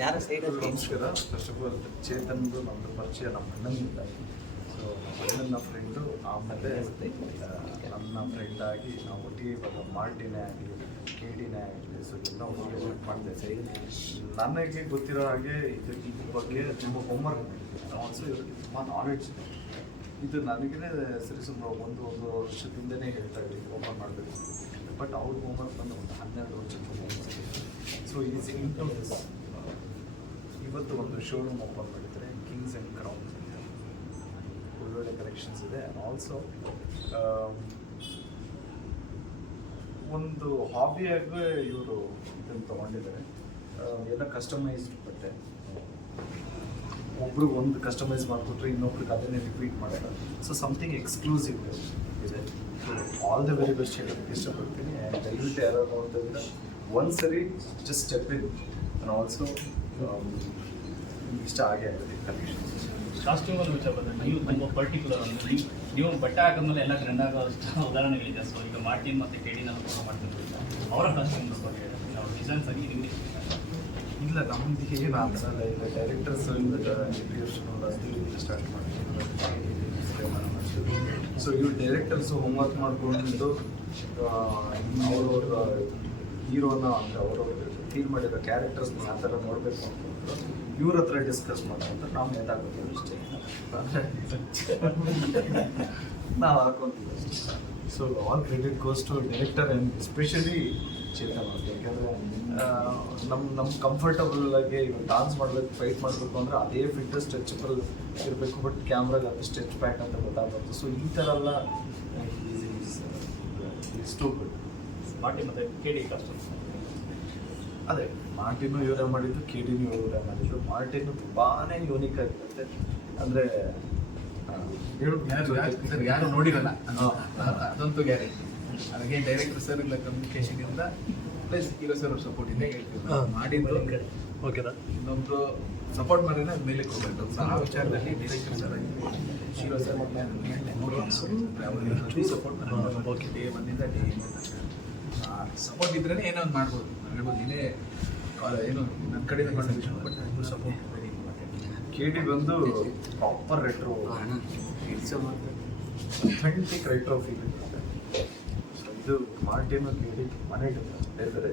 ಯಾರು ನಮ್ದು ಚೇತನ್ದು ಪರಿಚಯ ನಮ್ಮ ಅಣ್ಣನಿಂದ ಸೊ ಅಣ್ಣನ ಫ್ರೆಂಡು ಆಮೇಲೆ ನನ್ನ ಫ್ರೆಂಡ್ ಆಗಿ ನಾವು ಒಟ್ಟಿಗೆ ಇವಾಗ ಮಾರ್ಟಿನೇ ಆಗಲಿ ಕೆ ಡಿನೇ ಆಗಲಿ ಸೊ ಎಲ್ಲ ವರ್ಕ್ ಸರಿ ಇದ್ದೀವಿ ನನಗೆ ಗೊತ್ತಿರೋ ಹಾಗೆ ಇದು ಇದ್ರ ಬಗ್ಗೆ ತುಂಬ ಹೋಮ್ವರ್ಕ್ ಆಲ್ಸೋ ಇವರಿಗೆ ತುಂಬ ನಾಲೆಡ್ಜ್ ಇದೆ ಇದು ನನಗೇ ಸರಿಸುಮಾರು ಒಂದು ಒಂದು ವರ್ಷದಿಂದನೇ ಹೇಳ್ತಾ ಇದ್ದೀನಿ, ಹೋಮ್ವರ್ಕ್ ಮಾಡಬೇಕು ಬಟ್ ಅವ್ರ ಹೋಮ್ವರ್ಕ್ ಬಂದು ಒಂದು ಹನ್ನೆರಡು ವರ್ಷ ಸೊ ಈಸ್ ದಿಸ್ ಇವತ್ತು ಒಂದು ಶೋರೂಮ್ ಓಪನ್ ಮಾಡಿದರೆ ಕಿಂಗ್ಸ್ ಆ್ಯಂಡ್ ಕ್ರೌನ್ಸ್ ಅಂತ. ಒಳ್ಳೊಳ್ಳೆ ಕಲೆಕ್ಷನ್ಸ್ ಇದೆ. ಆಲ್ಸೋ ಒಂದು ಹಾಬಿಯಾಗಿ ಇವರು ಇದನ್ನು ತೊಗೊಂಡಿದ್ದಾರೆ. ಎಲ್ಲ ಕಸ್ಟಮೈಸ್ಡ್ ಬಟ್ಟೆ. ಒಬ್ರಿಗೆ ಒಂದು ಕಸ್ಟಮೈಸ್ ಮಾಡಿಕೊಟ್ರೆ ಇನ್ನೊಬ್ರಿಗೆ ಅದನ್ನೇ ರಿಪೀಟ್ ಮಾಡೋದು. ಸೊ ಸಮಥಿಂಗ್ ಎಕ್ಸ್ಕ್ಲೂಸಿವ್ ಇದೆ. ಆಲ್ ದ ವೆರಿ ಬೆಸ್ಟ್ ಹೇಳೋದಕ್ಕೆ ಇಷ್ಟಪಡ್ತೀನಿ. ಆ್ಯಂಡ್ ದಯವಿಟ್ಟು ಯಾರು ನೋಡ್ತಾ ಒಂದು ಸರಿ just step in and also ಇಷ್ಟ ಆಗೇ ಆಗುತ್ತೆ ಕಲೆಕ್ಷನ್ ಕಾಸ್ಟ್ಯೂಮ್ ಅಲ್ಲಿ ವಿಚಾರ ಬಂದರೆ ನೀವು ತುಂಬ ಪರ್ಟಿಕ್ಯುಲರ್ ಅಂದರೆ ನೀವು ಬಟ್ಟೆ ಹಾಕಿದ್ಮೇಲೆ ಎಲ್ಲ ಟ್ರೆಂಡ್ ಆಗೋ ಉದಾಹರಣೆಗಳಿದೆ. ಸೊ ಈಗ ಮಾರ್ಟಿನ್ ಮತ್ತೆ ಡಿ ನಾವು ಮಾಡ್ತಿರ್ತೀವಿ ಅವರ ಕಾಸ್ಟ್ಯೂಮ್ ಬಗ್ಗೆ ಅವ್ರ ಡಿಸೈನ್ಸ್ ಆಗಿ ನಿಮಗೆ ಇಲ್ಲ, ನಮ್ದು ಏನು ಅನ್ಸಲ್ಲ ಈಗ ಡೈರೆಕ್ಟರ್ಸ್ ಸ್ಟಾರ್ಟ್ ಮಾಡ್ತೀವಿ. ಸೊ ಇವ್ರು ಡೈರೆಕ್ಟರ್ಸ್ ಹೋಮ್ವರ್ಕ್ ಮಾಡ್ಕೊಂಡು ಅವ್ರವ್ರ ಹೀರೋನ ಅಂದರೆ ಅವ್ರವ್ರ ಫೀಲ್ ಮಾಡಿರೋ ಕ್ಯಾರೆಕ್ಟರ್ಸ್ ಆ ಥರ ನೋಡಬೇಕು ಅಂತ ಇವ್ರ ಹತ್ರ ಡಿಸ್ಕಸ್ ಮಾಡ್ಕೊಂಡ್ರೆ ನಾವು ನೇತಾಕೋತೀವಿ ಅಷ್ಟೇ. ನಾವು ಹಾಕೊಂತೀವಿ ಅಷ್ಟೇ. So all credit goes to director and especially Chetan ಅವ್ರಿಗೆ ಯಾಕಂದರೆ ನಮ್ಮ ನಮ್ಮ ಕಂಫರ್ಟಬಲ್ ಆಗಿ ಇವಾಗ ಡಾನ್ಸ್ ಮಾಡಬೇಕು ಫೈಟ್ ಮಾಡಬೇಕು ಅಂದರೆ ಅದೇ ಫಿಟ್ ಸ್ಟ್ರೆಚಬಲ್ ಇರಬೇಕು ಬಟ್ ಕ್ಯಾಮ್ರಾಗೆ ಅದು ಸ್ಟ್ರೆಚ್ ಪ್ಯಾಕ್ ಅಂತ ಗೊತ್ತಾಗುತ್ತೆ. ಸೊ ಈ ಥರ ಎಲ್ಲ ಟು ಗುಡ್ ಮತ್ತು ಮತ್ತೆ ಕೆಡಿ ಕಷ್ಟ ಅದೇ ಮಾರ್ಟಿನೂ ಇವರೇ ಮಾಡಿದ್ದು ಕೆ ಡಿನೂ ಇವರೇ ಮಾಡಿದ್ದು ಮಾರ್ಟಿನು ತುಂಬಾನೇ ಯೂನಿಕ್ ಆಗಿರುತ್ತೆ ಅಂದರೆ ಯಾರು ಯಾರು ನೋಡಿರಲ್ಲ. ಅದಂತೂ ಗ್ಯಾರಂಟಿ ಹಾಗೆ ಡೈರೆಕ್ಟರ್ ಸರ್ ಇಲ್ಲ ಕಮ್ಯುನಿಕೇಶನ್ ಇಂದ ಪ್ಲಸ್ ಹೀರೋ ಸರ್ ಸಪೋರ್ಟ್ ಇದೆ ಹೇಳ್ತೀವಿ. ಮಾಡಿದ್ದು ಓಕೆನಾ ಇನ್ನೊಬ್ರು ಸಪೋರ್ಟ್ ಮಾಡಿದ್ರೆ ಮೇಲೆ ಹೋಗ್ಬೇಕು ಸರ್ ಆ ವಿಚಾರದಲ್ಲಿ director sir hero sir support okay day ಬಂದಿಂದ day support ಇದ್ರೇ ಏನೋ ಒಂದು ಮಾಡ್ಬೋದು. ಹೇಳ್ಬೋದು ನೀನೇ ಏನು ನನ್ನ ಕಡೆಯಿಂದ ಮಾಡಿದ್ರು but support very important K D ಬಂದು proper retro it's authentic retro feel ಇದು ಮಾರ್ಟಿನು ಕೇಳಿ ಮನೆಗೆ ಮನೆ ಬೇರೆ ಬೇರೆ